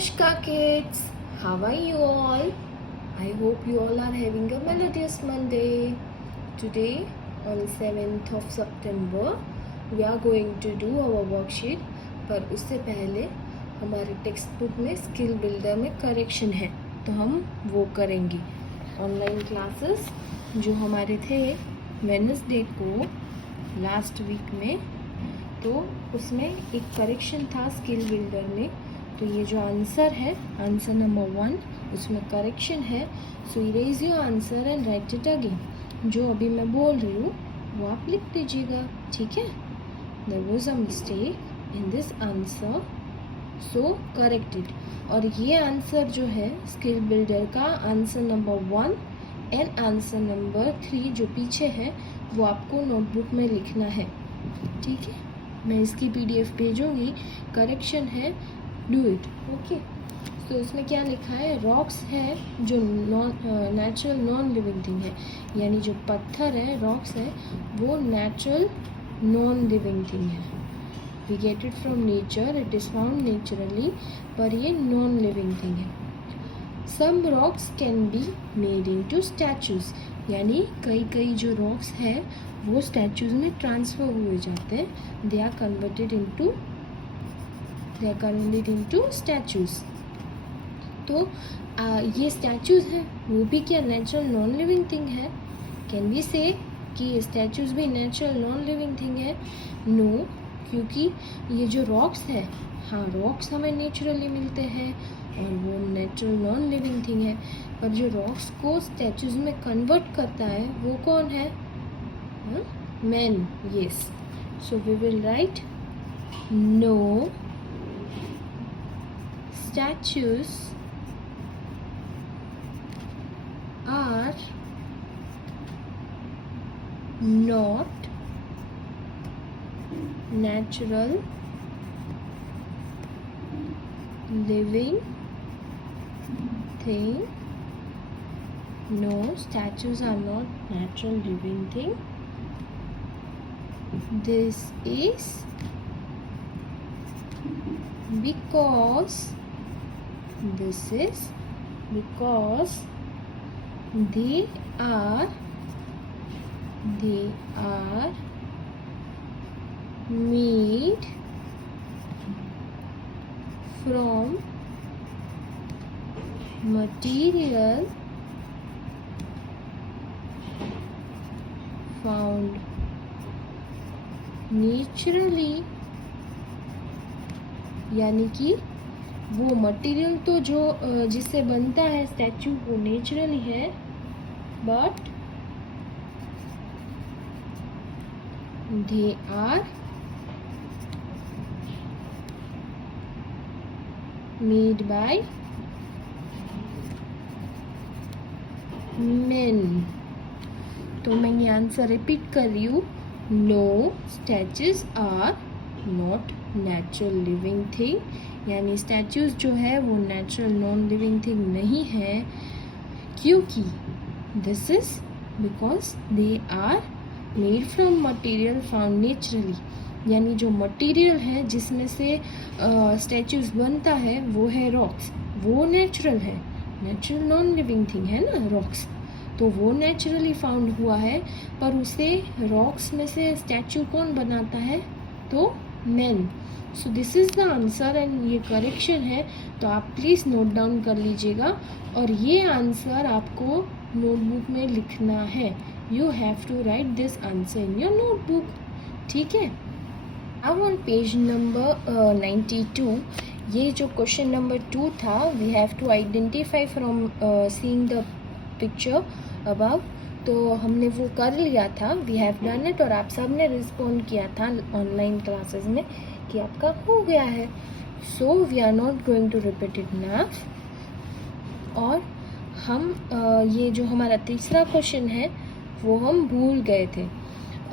Namaskar kids, how are you all? I hope you all are having a melodious Monday. Today on 7th of September we are going to do our worksheet. पर उससे पहले हमारे text book में skill builder में correction है तो हम वो करेंगे. ऑनलाइन क्लासेस जो हमारे थे वेडनेसडे को लास्ट वीक में, तो उसमें एक करेक्शन था स्किल बिल्डर में. तो ये जो आंसर है, आंसर नंबर 1, उसमें करेक्शन है. So erase your answer and write it again. जो अभी मैं बोल रही हूँ वो आप लिख दीजिएगा, ठीक है. There was a mistake in this answer, so correct it. और ये आंसर जो है स्किल बिल्डर का, answer number 1 and answer number 3 जो पीछे है वो आपको नोटबुक में लिखना है, ठीक है. मैं इसकी PDF भेजूंगी. करेक्शन है, डू इट, ओके. तो इसमें क्या लिखा है, रॉक्स है जो नेचुरल नॉन लिविंग थिंग है, यानी जो पत्थर है, रॉक्स है, वो नेचुरल नॉन लिविंग थिंग है. We get it from nature, it is found naturally, पर ये नॉन लिविंग थिंग है. Some rocks can be made into statues, यानी कई जो रॉक्स है वो स्टैचूज में ट्रांसफर हुए जाते हैं. They are converted into statues. तो ये स्टैचूज हैं वो भी क्या नेचुरल नॉन लिविंग थिंग है? कैन वी से कि स्टैचूज भी नेचुरल नॉन लिविंग थिंग है? नो, क्योंकि ये जो रॉक्स है, हाँ रॉक्स हमें नेचुरली मिलते हैं और वो नेचुरल नॉन लिविंग थिंग है, पर जो रॉक्स को स्टैचूज में कन्वर्ट करता है वो कौन है? Man. Yes. So we will write no statues are not natural living thing. No, statues are not natural living thing. This is because they are made from material found naturally, यानी कि वो material तो जो जिससे बनता है statue वो naturally है, but they are made by men. तो मैं ये आंसर रिपीट कर रही हूँ. No, statues are not natural living thing, यानी स्टैचूज जो है वो नेचुरल नॉन लिविंग थिंग नहीं है, क्योंकि this is because they are made from material found naturally, यानी जो मटेरियल है जिसमें से स्टैचूज बनता है वो है रॉक्स. वो नेचुरल है, नेचुरल नॉन लिविंग थिंग है ना रॉक्स, तो वो नेचुरली फाउंड हुआ है, पर उसे रॉक्स में से स्टैचू कौन बनाता है? तो man. So this is the answer and ये करेक्शन है, तो आप प्लीज़ नोट डाउन कर लीजिएगा. और ये आंसर आपको नोटबुक में लिखना है. You have to write this answer in your notebook, ठीक है. अब ऑन पेज नंबर 92, ये जो क्वेश्चन नंबर 2 था, we have to identify from seeing the picture above. तो हमने वो कर लिया था, वी हैव डन इट, और आप सब ने रिस्पॉन्ड किया था ऑनलाइन क्लासेस में कि आपका हो गया है. So we are not going to repeat it now. और हम ये जो हमारा तीसरा क्वेश्चन है वो हम भूल गए थे.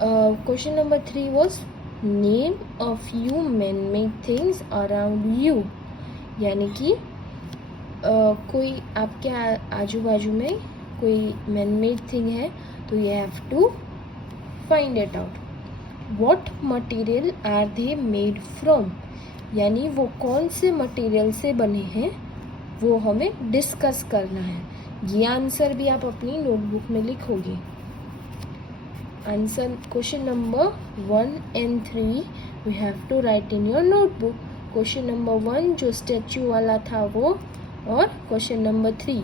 Question number 3 was name a few man made things around you, यानी कि कोई आपके आजू बाजू में कोई मैन मेड थिंग है, तो you have to find it out. What material are they made from? यानी वो कौन से मटेरियल से बने हैं वो हमें डिस्कस करना है। ये आंसर भी आप अपनी नोटबुक में लिखोगे। Answer question number 1 and 3 you have to write in your notebook. Question number 1 जो स्टैचू वाला था वो, और क्वेश्चन नंबर 3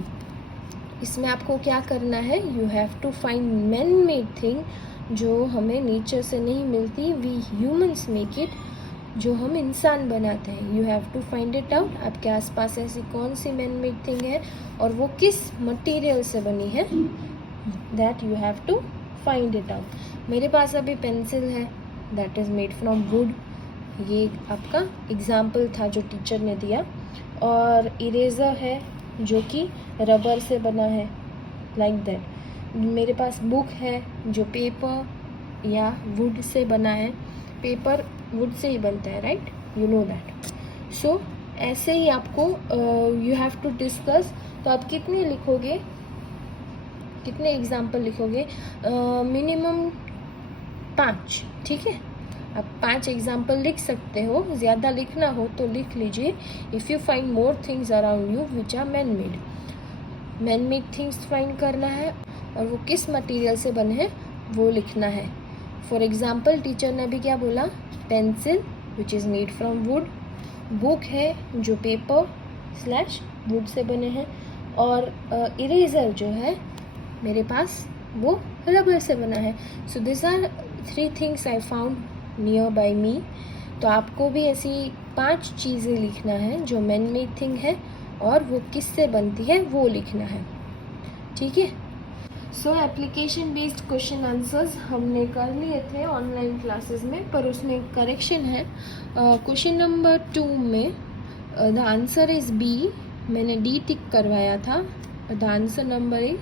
इसमें आपको क्या करना है, you have to find man made thing जो हमें नेचर से नहीं मिलती, वी ह्यूमंस मेक इट, जो हम इंसान बनाते हैं। You have to find it out. आपके आसपास ऐसी कौन सी मैन मेड थिंग है और वो किस मटेरियल से बनी है, that you have to find it out. मेरे पास अभी पेंसिल है, that is made from wood, ये आपका एग्जाम्पल था जो टीचर ने दिया। और इरेज़र है जो कि रबर से बना है, लाइक दैट। मेरे पास बुक है जो पेपर या वुड से बना है, पेपर वुड से ही बनता है, राइट, यू नो दैट। सो ऐसे ही आपको यू हैव टू डिस्कस। तो आप कितने लिखोगे, कितने एग्जाम्पल लिखोगे, मिनिमम 5, ठीक है। आप 5 एग्जाम्पल लिख सकते हो, ज़्यादा लिखना हो तो लिख लीजिए। If you find more things around you which are man made, man made things find करना है और वो किस मटेरियल से बने हैं वो लिखना है। फॉर एग्जाम्पल टीचर ने अभी क्या बोला, pencil which is made from would, book है जो पेपर स्लैश वुड से बने हैं, और इरेज़र जो है मेरे पास वो रबर से बना है। So this are 3 things I found near by me. तो आपको भी ऐसी 5 चीज़ें लिखना है जो मैन मेड थिंग है और वो किससे बनती है वो लिखना है, ठीक है। सो एप्लीकेशन बेस्ड क्वेश्चन आंसर्स हमने कर लिए थे ऑनलाइन क्लासेस में, पर उसमें करेक्शन है। क्वेश्चन नंबर 2 में द आंसर इज़ बी, मैंने डी टिक करवाया था। The answer number is,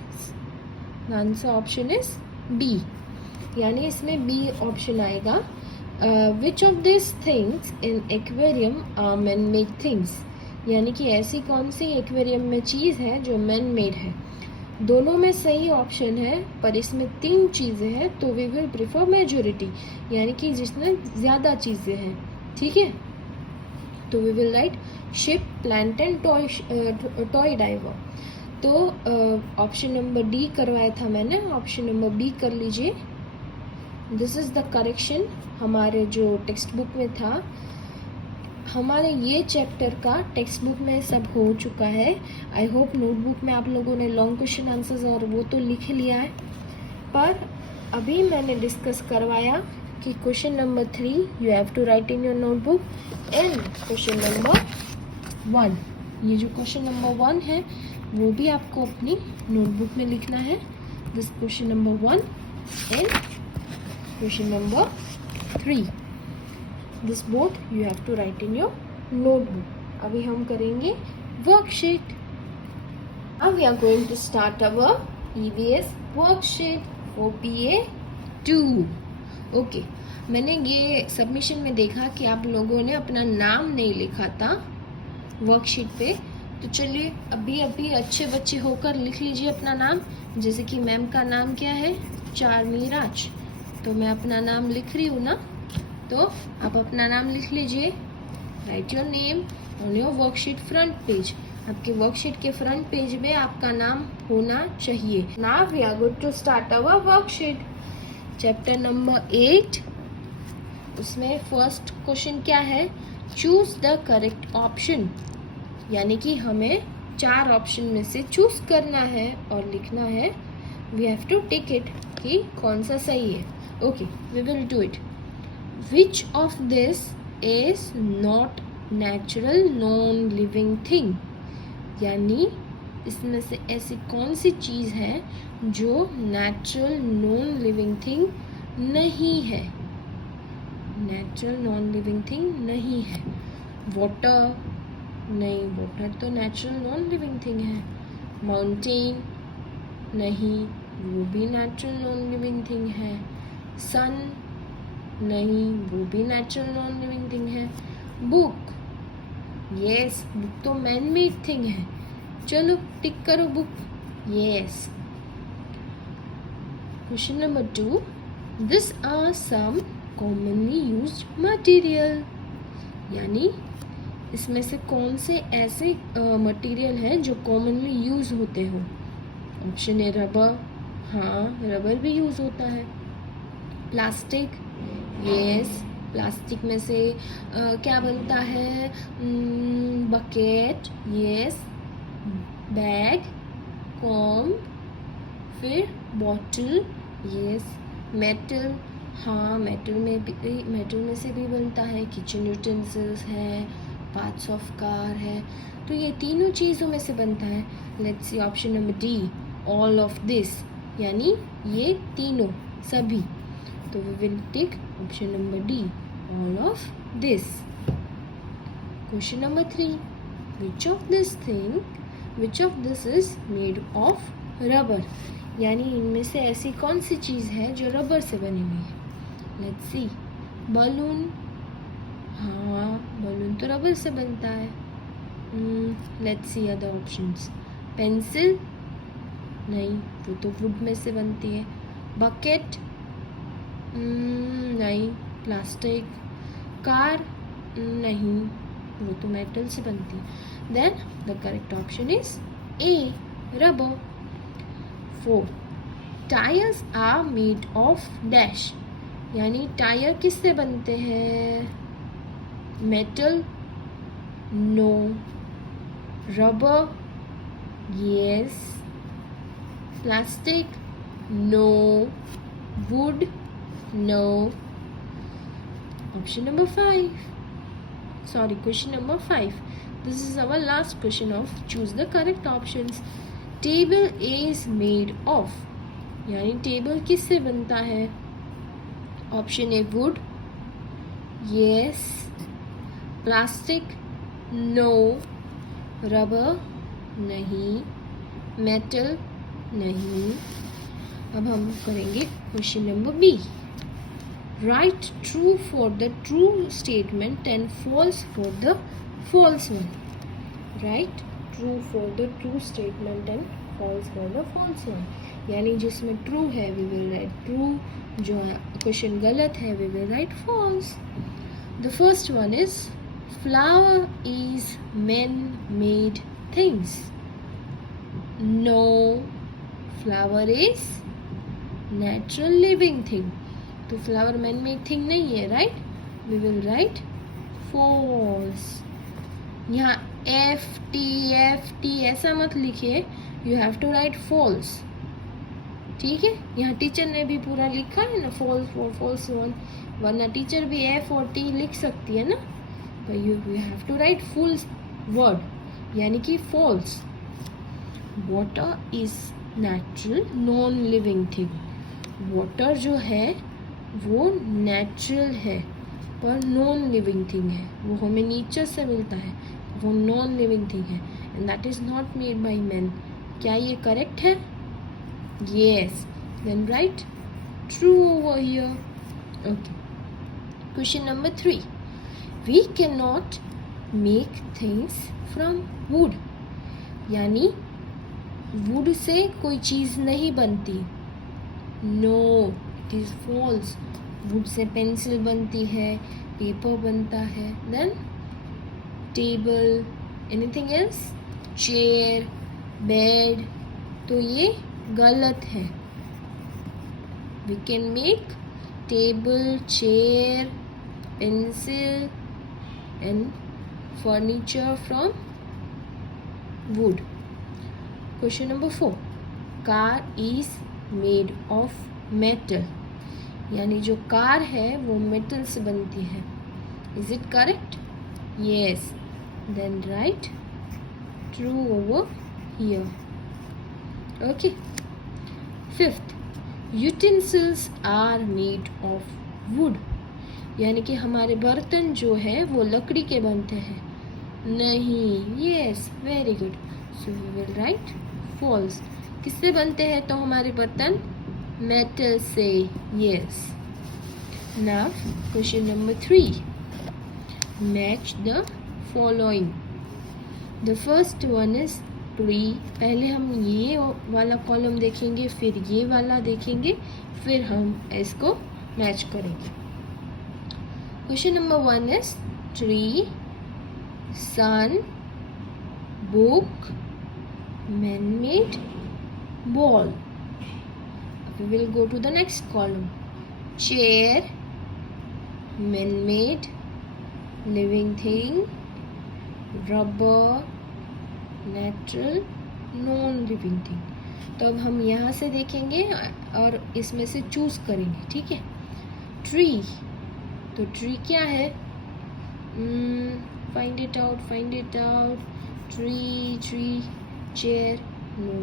the answer option is B, यानी इसमें बी ऑप्शन आएगा। Which of this things in aquarium are man made things, यानी कि ऐसी कौन सी एक्वेरियम में चीज़ है जो मैन मेड है। दोनों में सही ऑप्शन है, पर इसमें 3 चीज़ें हैं तो वी विल प्रिफर मेजोरिटी, यानी कि जिसमें ज़्यादा चीज़ें हैं, ठीक है। तो we will write ship, plant and toy diver. तो ऑप्शन नंबर डी करवाया था मैंने, ऑप्शन नंबर बी कर लीजिए। दिस इज़ द करेक्शन हमारे जो टेक्स्ट बुक में था। हमारे ये चैप्टर का टेक्स्ट बुक में सब हो चुका है। आई होप नोटबुक में आप लोगों ने लॉन्ग क्वेश्चन आंसर्स और वो तो लिख लिया है, पर अभी मैंने डिस्कस करवाया कि question number 3 you have to write in your notebook, and question number 1, ये जो क्वेश्चन नंबर 1 है वो भी आपको अपनी नोटबुक में लिखना है। This question number 1 and question number 3, this both you have to write in your notebook. अभी हम करेंगे वर्कशीट। अब we are going to start our EVS worksheet OPA 2। Okay, मैंने ये सबमिशन में देखा कि आप लोगों ने अपना नाम नहीं लिखा था वर्कशीट पे, तो चलिए अभी अभी अच्छे बच्चे होकर लिख लीजिए अपना नाम। जैसे कि मैम का नाम क्या है, चार्मी राज, तो मैं अपना नाम लिख रही हूँ ना, तो आप अपना नाम लिख लीजिए। Write your name on your worksheet front page. आपके वर्कशीट के फ्रंट पेज में आपका नाम होना चाहिए। Now we are going to start our worksheet. Chapter number 8, उसमें फर्स्ट क्वेश्चन क्या है, चूज द करेक्ट ऑप्शन, यानी कि हमें 4 ऑप्शन में से चूज करना है और लिखना है। We have to tick it कि कौन सा सही है। Okay, we will do it. Which of this is not natural non living thing, यानी इसमें से ऐसी कौन सी चीज़ है जो नेचुरल नॉन लिविंग थिंग नहीं है, नेचुरल नॉन लिविंग थिंग नहीं है। वाटर नहीं, वाटर तो नेचुरल नॉन लिविंग थिंग है। माउंटेन नहीं, वो भी नेचुरल नॉन लिविंग थिंग है। सन नहीं, वो भी नेचुरल नॉन लिविंग थिंग है। बुक, यस, बुक तो मैन मेड थिंग है। चलो टिक करो book, yes. Question number 2, this are some commonly used material, यानी इसमें से कौन से ऐसे मटेरियल हैं जो कॉमनली यूज़ होते हो? ऑप्शन ए रबर, हाँ रबर भी यूज़ होता है। प्लास्टिक, यस प्लास्टिक में से क्या बनता है? Bucket, yes. बैग, कॉम, फिर बॉटल, यस। मेटल, हाँ मेटल में से भी बनता है। किचन यूटेंसिल्स है, पार्ट्स ऑफ कार है, तो ये तीनों चीज़ों में से बनता है। Let's see option number D, all of this, यानी ये तीनों सभी। तो we will take option number D, all of this. Question number 3, which of this is made of rubber, यानी इनमें से ऐसी कौन सी चीज़ है जो रबर से बनी हुई है? लेट्स सी, बलून, हाँ बलून तो रबर से बनता है। Let's C other options. Pencil, नहीं वो तो वुड में से बनती है। बकेट, नहीं। प्लास्टिक, कार, नहीं वो तो मेटल से बनती है। Then the correct option is A, rubber. 4, tyres are made of dash, यानी टायर किससे बनते हैं? Metal, no. Rubber, yes. Plastic, no. Wood, no. Option number 5, sorry question number 5, this is our last question of choose the correct options. Table is made of, यानी table किससे बनता है? Option A wood, yes. Plastic, no. Rubber, नहीं। Metal, नहीं। अब हम करेंगे question number B. Write true for the true statement and false for the false one. Write true for the true statement and false for the false one. यानी जिसमें true है we will write true, जो question गलत है we will write false. The first one is flower is man-made things. No, flower is natural living thing. तो flower man made thing नहीं है, right? We will write false. यहाँ F T ऐसा मत लिखिए, you have to write false, ठीक है? यहाँ टीचर ने भी पूरा लिखा है ना, फॉल्स फॉर फॉल्स वन, वरना टीचर भी एफ और टी लिख सकती है ना, तो you have to write full word, यानी कि false. Water is natural non living thing, water जो है वो नेचुरल है पर नॉन लिविंग थिंग है, वो हमें नेचर से मिलता है, वो नॉन लिविंग थिंग है, and that is not made by man. क्या ये करेक्ट है? Yes, then write true over here. Okay, question number 3, we can not make things from wood, यानी वुड से कोई चीज़ नहीं बनती। No, it is false. Wood से पेंसिल बनती है, पेपर बनता है, then table, anything else, chair, bed, तो ये गलत है। We can make table, chair, pencil and furniture from wood. Question number 4, car is made of metal, यानी जो कार है वो मेटल से बनती है। Is it correct? Yes, then write true over here. Okay, 5th, utensils are made of wood, यानी कि हमारे बर्तन जो है वो लकड़ी के बनते हैं। नहीं, yes, very good, so we will write false. किससे बनते हैं तो हमारे बर्तन? मेटल से, yes. Now question number 3, match the following. The first one is tree, पहले हम ये वाला कॉलम देखेंगे, फिर ये वाला देखेंगे, फिर हम इसको मैच करेंगे। Question number 1 is tree, sun, book, man-made, ball. We will go to the next column. Chair, man-made, living thing, rubber, natural, non-living thing. तो अब हम यहाँ से देखेंगे और इसमें से चूज करेंगे, ठीक है. ट्री, तो ट्री क्या है? Find it out. Tree. Chair, no.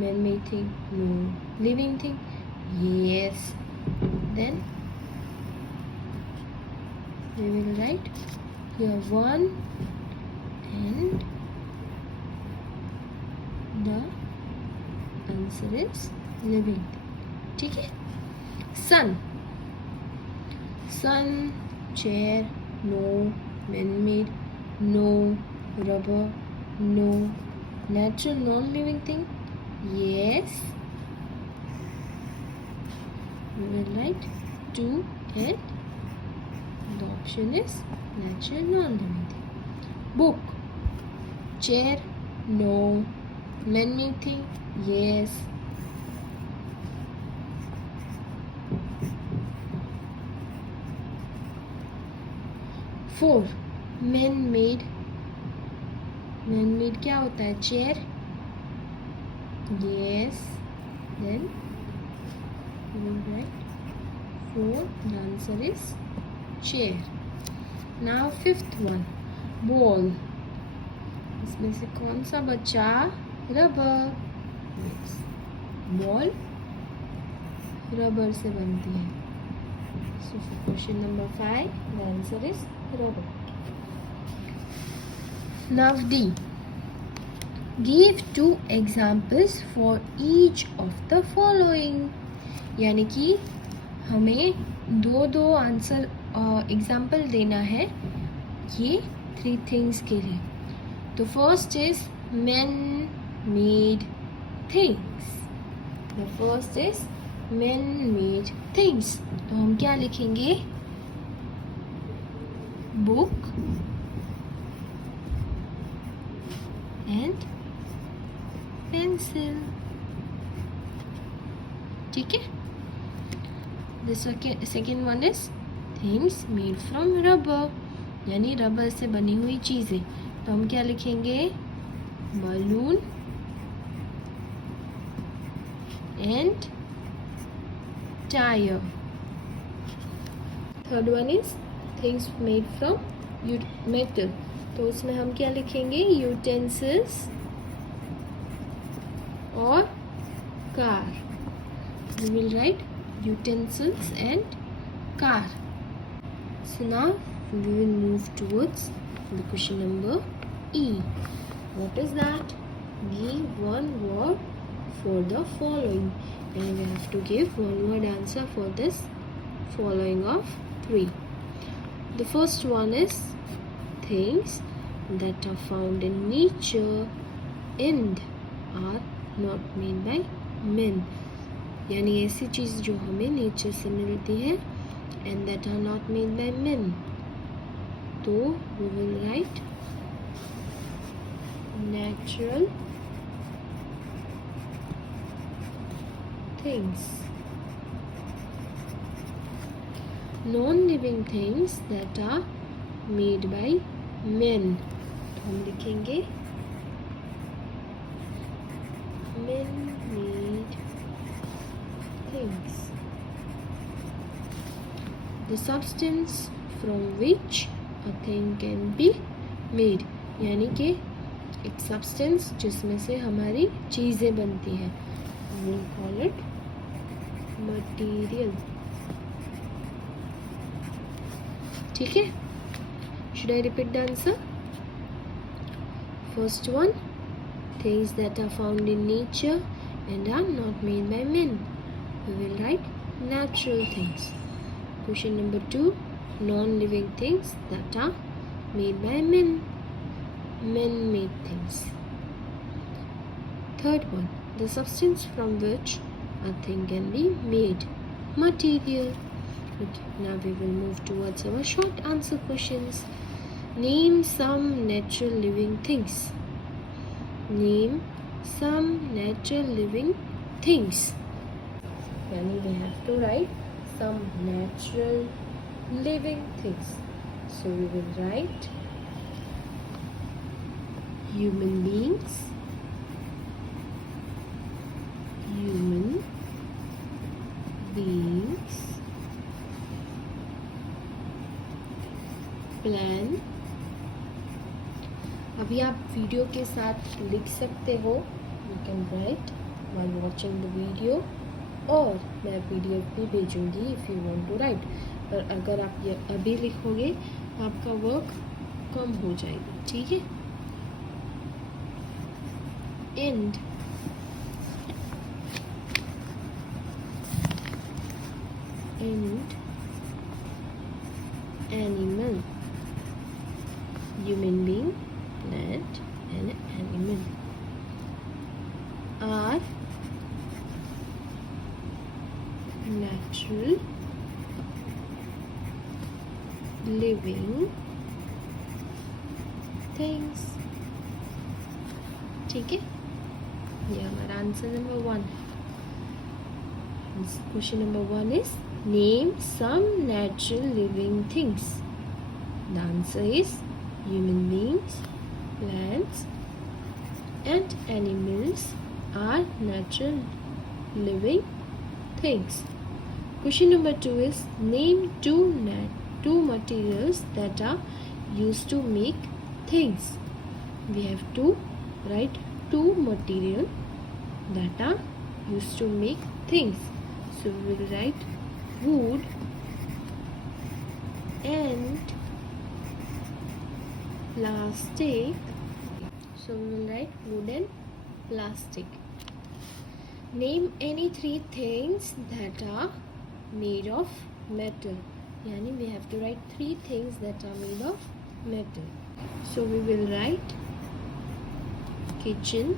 Man made thing, no. Living thing, yes. Then we will write here 1 and the answer is living. ठीक है. Sun, chair, no. Man-made, no. Rubber, no. Natural, non-living thing, yes. We will write 2 and the option is natural, non-living thing. Book, chair, no. Man-made thing, yes. Four, man-made क्या होता है? Chair, yes. Then we will write 4. The answer is chair. Now fifth one, ball. इसमें से कौन सा बचा? Rubber. Yes. Ball rubber से बनती है. So for question number 5, the answer is rubber. Now D. Give 2 examples for each of the following. यानी कि हमें दो आंसर एग्जाम्पल देना है ये 3 थिंग्स के लिए. तो first is men made things. The first is men made things. तो हम क्या लिखेंगे? book and pencil. ठीक है. The second one is things made from rubber. यानी रबर से बनी हुई चीजें. तो हम क्या लिखेंगे? balloon and tire. Third one is things made from metal. तो उसमें हम क्या लिखेंगे? utensils और car. We will write utensils and car. So now we will move towards the question number E. What is that? Give one word for the following. And we have to give one word answer for this following of 3. The first one is things that are found in nature and are not made by men. यानी ऐसी चीज जो हमें nature से मिलती है and that are not made by men. तो we will write natural things. Non-living things that are made by men. तो हम लिखेंगे men made things. The substance from which a thing can be made. यानी कि एक substance जिसमें से हमारी चीज़ें बनती हैं. We will call it material. ठीक है. Should I repeat the answer? First one, things that are found in nature and are not made by men. We will write natural things. Question number 2, non-living things that are made by men. Men-made things. Third one, the substance from which a thing can be made. Material. Good. Now we will move towards our short answer questions. Name some natural living things. Name some natural living things. Yani we have to write some natural living things. So we will write human beings, human beings, plant. अभी आप video के साथ लिख सकते हो. You can write while watching the video, और मैं PDF भी भेजूंगी if you want to write. पर अगर आप ये अभी लिखोगे आपका वर्क कम हो जाएगा. ठीक है. And animal, human being, plant and animal are natural living things. ठीक है. ये हमारा answer number 1. Question number 1 is name some natural living things. The answer is human beings, plants and animals are natural living things. Question number 2 is name two materials that are used to make things. We have to write two material that are used to make things. So we will write wood and plastic. So we will write wood and plastic. Name any 3 things that are made of metal. Yani we have to write 3 things that are made of metal. So we will write kitchen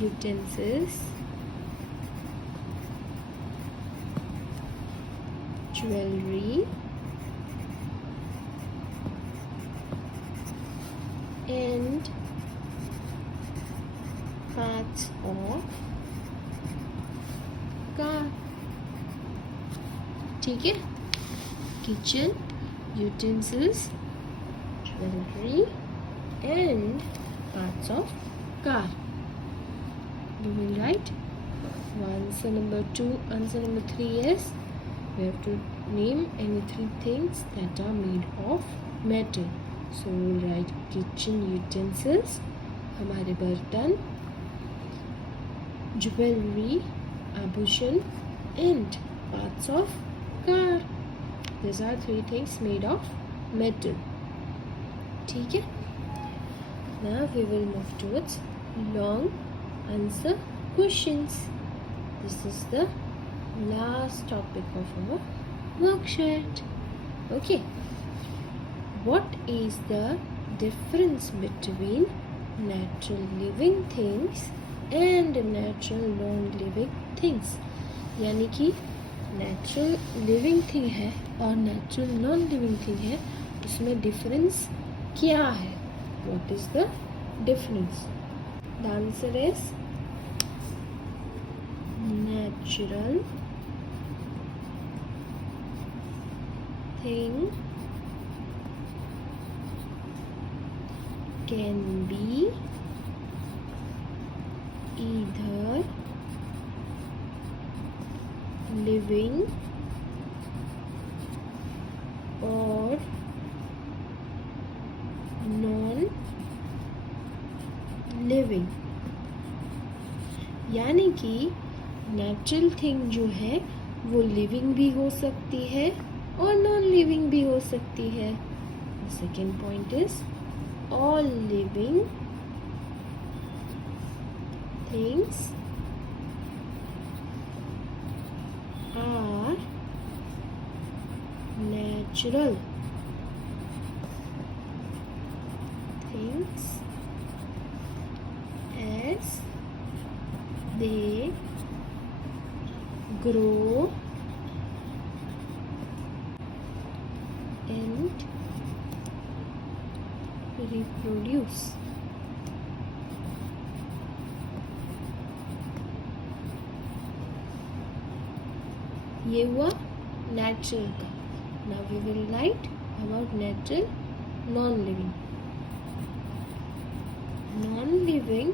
utensils, jewelry and parts of car. ठीक है. Kitchen utensils, jewelry and parts of car. We will write answer number 2. Answer number 3 is we have to name any 3 things that are made of metal. So we will write kitchen utensils, हमारे बर्तन, jewelry, आभूषण and parts of car. These are 3 things made of metal. ठीक है. Now we will move towards long answer questions. This is the last topic of our worksheet. Okay. What is the difference between natural living things and natural non-living things? यानी कि natural living thing है और natural non-living thing है, उसमें difference क्या है? What is the difference? The answer is natural thing can be either living or non-living. यानी कि नेचुरल थिंग जो है वो लिविंग भी हो सकती है और नॉन लिविंग भी हो सकती है. Second point is all living things are natural things as they grow and reproduce. ये हुआ natural का. Now we will write about natural non-living. Non-living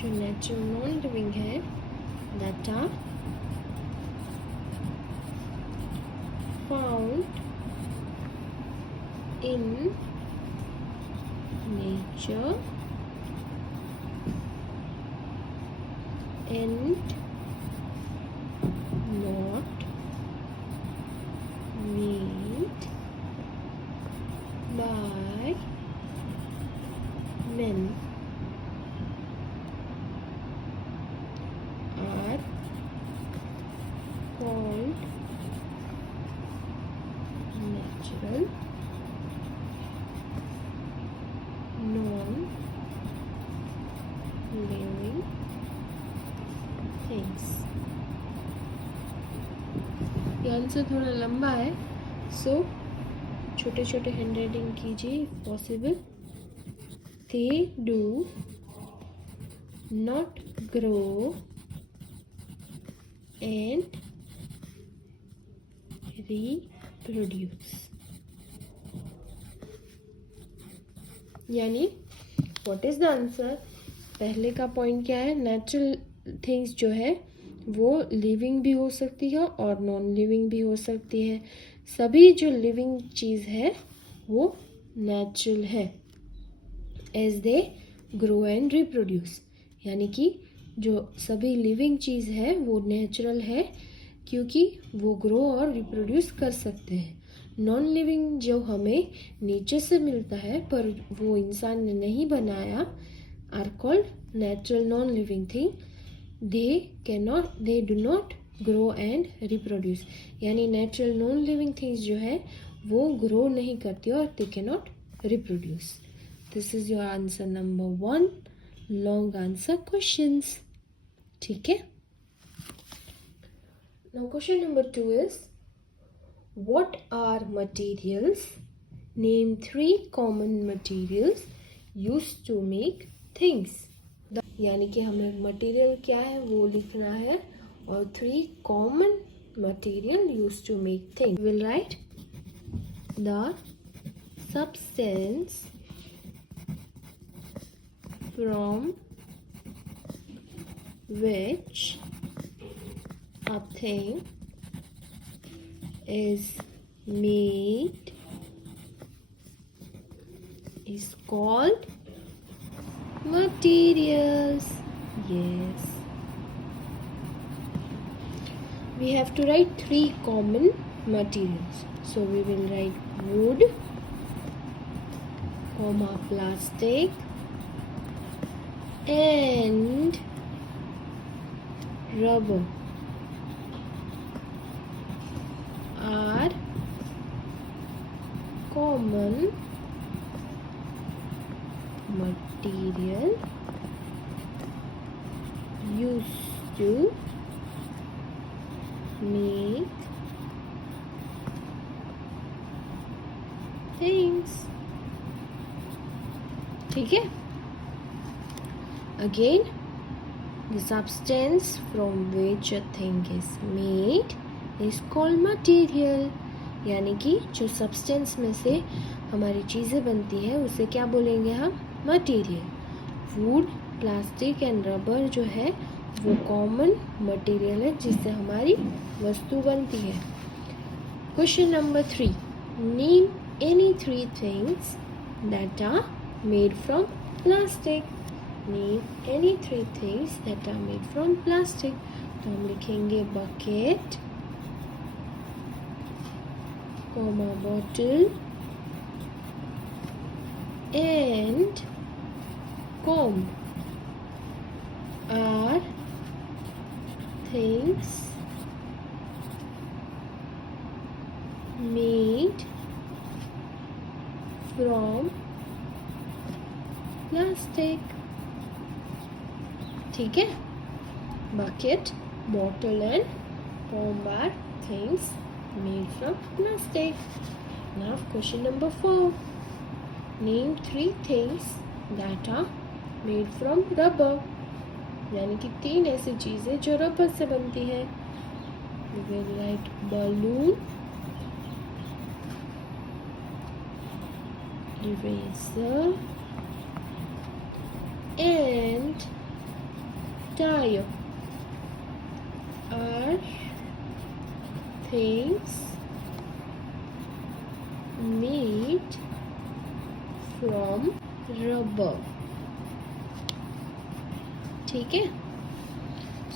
जो natural non-living है that are found in nature and not made by men are called natural non-living things. ये answer थोड़ा लंबा है, सो छोटे छोटे हैंडराइटिंग कीजिए if possible. They do not grow and reproduce. यानी व्हाट इज द आंसर? पहले का पॉइंट क्या है? नेचुरल थिंग्स जो है वो लिविंग भी हो सकती है और नॉन लिविंग भी हो सकती है. सभी जो लिविंग चीज़ है वो नेचुरल है as they grow and reproduce. यानी कि जो सभी लिविंग चीज़ है वो नेचुरल है क्योंकि वो ग्रो और रिप्रोड्यूस कर सकते हैं. नॉन लिविंग जो हमें नीचे से मिलता है पर वो इंसान ने नहीं बनाया are called natural non living thing. They do not grow and reproduce. यानी नेचुरल नॉन लिविंग थिंग्स जो है वो ग्रो नहीं करती और they can not reproduce. This is your answer number 1 long answer questions. ठीक है. Now question number 2 is what are materials? Name 3 common materials used to make things. यानी कि हमें मटेरियल क्या है वो लिखना है और 3 common material used to make things. We will write the substance from which a thing is made is called materials. Yes. We have to write 3 common materials. So we will write wood, comma plastic and rubber are common material used to make things. ठीक है. Again, the substance from which a thing is made is called material. यानी कि जो substance में से हमारी चीज़ें बनती है उसे क्या बोलेंगे हम? Material. Would, plastic and rubber जो है वो कॉमन मटेरियल है जिससे हमारी वस्तु बनती है. Question number 3. Name any 3 things that are made from plastic. Name any 3 things that are made from plastic. तो हम लिखेंगे bucket, comma bottle and comb are things made from plastic. ठीक है. Bucket, bottle and comb are things made from plastic. Now question number 4. Name 3 things that are made from rubber. यानी कि 3 ऐसी चीज़ें जो रबर से बनती है. We will write balloon, eraser and tire are things made from rubber. ठीक है.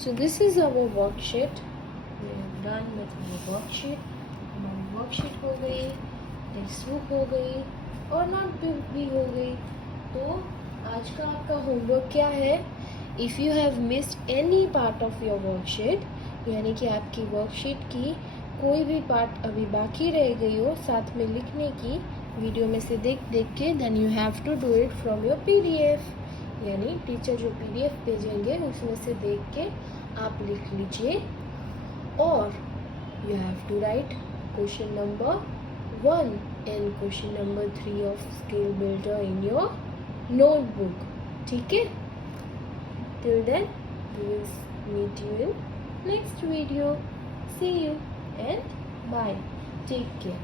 So this is our worksheet. We have done with our worksheet. हमारी worksheet हो गई, टेक्स्ट बुक हो गई और नोटबुक भी हो गई. तो आज का आपका होमवर्क क्या है? If you have missed any part of your worksheet, यानी कि आपकी वर्कशीट की कोई भी पार्ट अभी बाकी रह गई हो साथ में लिखने की, वीडियो में से देख के, then you have to do it from your PDF. यानी टीचर जो PDF भेजेंगे उसमें से देख के आप लिख लीजिए. और you have to write question number 1 and question number 3 of scale builder in your notebook. ठीक है. Till then, we will meet you in next video. See you and bye. Take care.